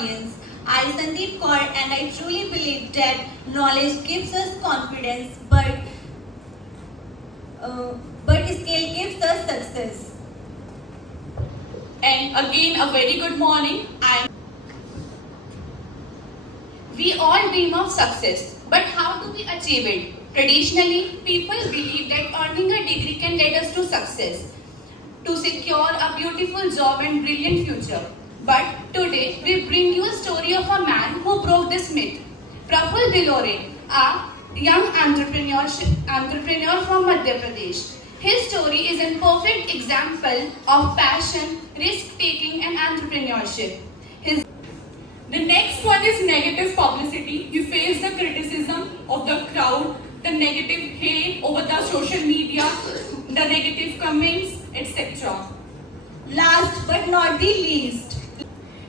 audience. I, Sandeep Kaur, and I truly believe that knowledge gives us confidence, but scale gives us success. And again, a very good morning. We all dream of success, but how do we achieve it? Traditionally, people believe that earning a degree can lead us to success, to secure a beautiful job and brilliant future. But today, we bring you a story of a man who broke this myth. Praful Bilore, a young entrepreneur from Madhya Pradesh. His story is a perfect example of passion, risk-taking and entrepreneurship. The next one is negative publicity. You face the criticism of the crowd, the negative hate over the social media, the negative comments, etc. Last but not the least,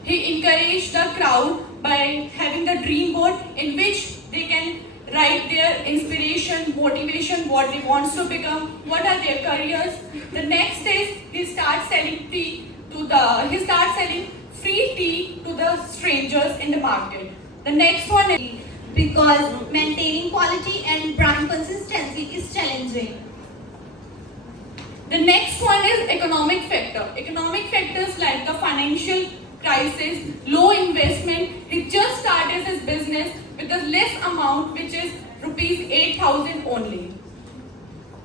He encouraged the crowd by having the dream board in which they can write their inspiration, motivation, what they want to become, what are their careers. The next is he starts selling free tea to the strangers in the market. The next one is because maintaining quality and brand consistency is challenging. the next one is economic factor. Economic factors like the financial crisis, low investment. He just started his business with a less amount, which is rupees 8,000 only.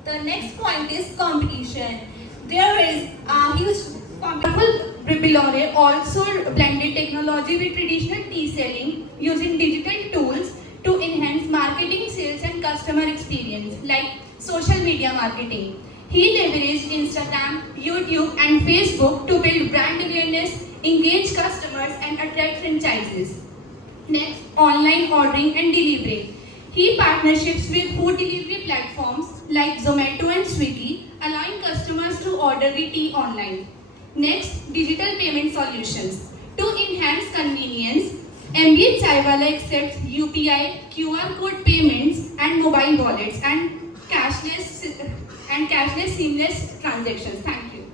The next point is competition. There is a huge competition. Bilore also blended technology with traditional tea selling using digital tools to enhance marketing, sales and customer experience like social media marketing. He leveraged Instagram, YouTube and Facebook to build brand awareness, engage customers and attract franchises. Next, online ordering and delivery. He partnerships with food delivery platforms like Zomato and Swiggy, allowing customers to order the tea online. Next, digital payment solutions. To enhance convenience, MBA Chaiwala accepts UPI, QR code payments and mobile wallets and cashless seamless transactions. Thank you.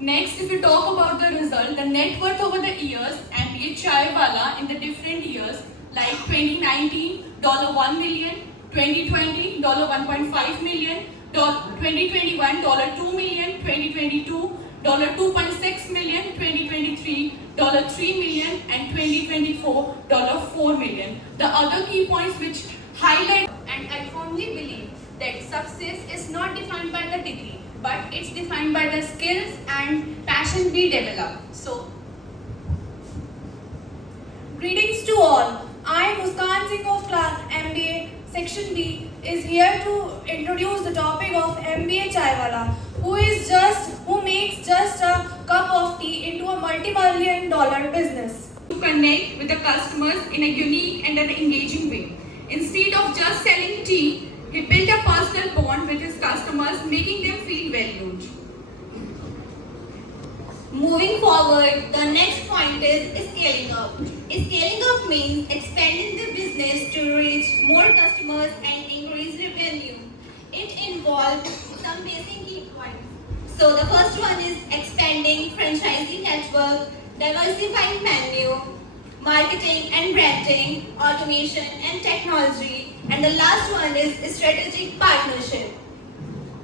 Next, if you talk about the result, the net worth over the years, MBA Chaiwala in the different years like 2019, $1 million, 2020, $1.5 million, 2021, $2 million, 2022, $2.6 million, 2023, $3 million, and 2024, $4 million. The other key points which highlight, And I firmly believe that success is not defined by the degree, but it's defined by the skills and passion we develop. So, Greetings to all. I am Muskan Singh of class MBA Section B is here to introduce the topic of MBA Chaiwala, who makes just a cup of tea into a multi-million dollar business. to connect with the customers in a unique and an engaging way. Instead of just selling tea, he built a personal bond with his customers, making them feel valued. Moving forward, the next point is scaling up. Scaling up means expanding the business to reach more customers and increase revenue. It involves some basic key points. So the first one is expanding franchisee network, diversifying menu, marketing and branding, automation and technology, and the last one is strategic partnership.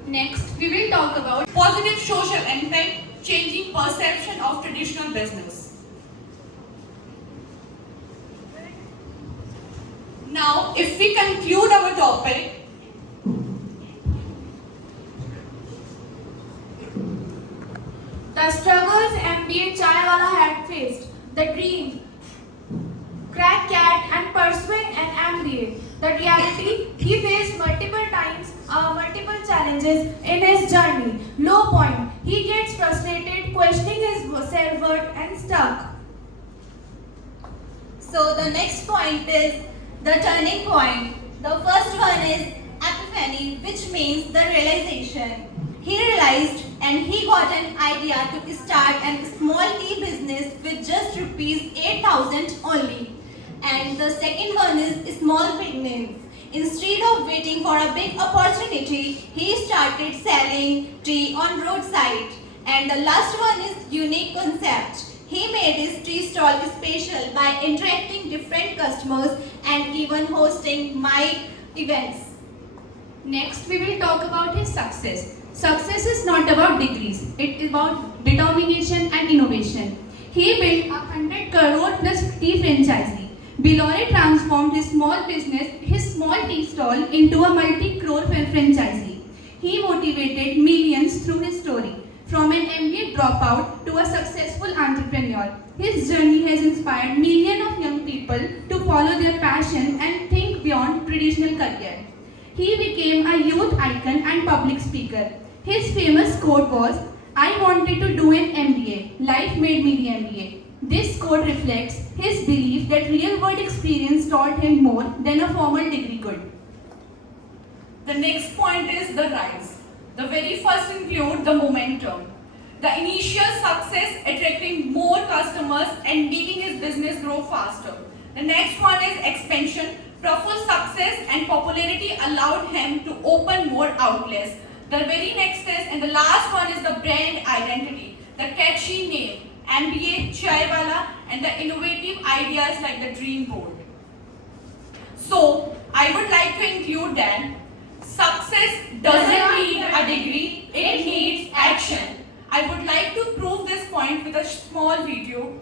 next we will talk about Positive social impact, changing perception of traditional business. Now, if we conclude our topic, The struggles MBA Chaiwala had faced, the dream, crack cat and pursuing an MBA. The reality, he faced multiple challenges in his journey. Low point, he gets frustrated, questioning his self-worth and stuck. So the next point is the turning point. The first one is epiphany, which means the realization. He realized and he got an idea to start a small tea business with just rupees 8,000 only. And the second one is small beginnings. Instead of waiting for a big opportunity, he started selling tea on roadside. And the last one is unique concept. He made his tea stall special by interacting different customers and even hosting my events. Next, we will talk about his success. Success is not about degrees, it is about determination and innovation. He built a 100 crore plus tea franchisee. Bilore transformed his small business, his small tea stall, into a multi-crore franchisee. He motivated millions through his story. From an MBA dropout to a successful entrepreneur, his journey has inspired millions of young people to follow their passion and think beyond traditional career. He became a youth icon and public speaker. His famous quote was, "I wanted to do an MBA. Life made me the MBA." This quote reflects his belief that real-world experience taught him more than a formal degree could. The next point is the rise. The very first include the momentum. The initial success attracting more customers and making his business grow faster. The next one is expansion. Praful's success and popularity allowed him to open more outlets. The very next is, and the last one is the brand identity. The catchy name, MBA Chaiwala, and the innovative ideas like the dream board. So, I would like to include that success doesn't need a degree, it needs action. I would like to prove this point with a small video.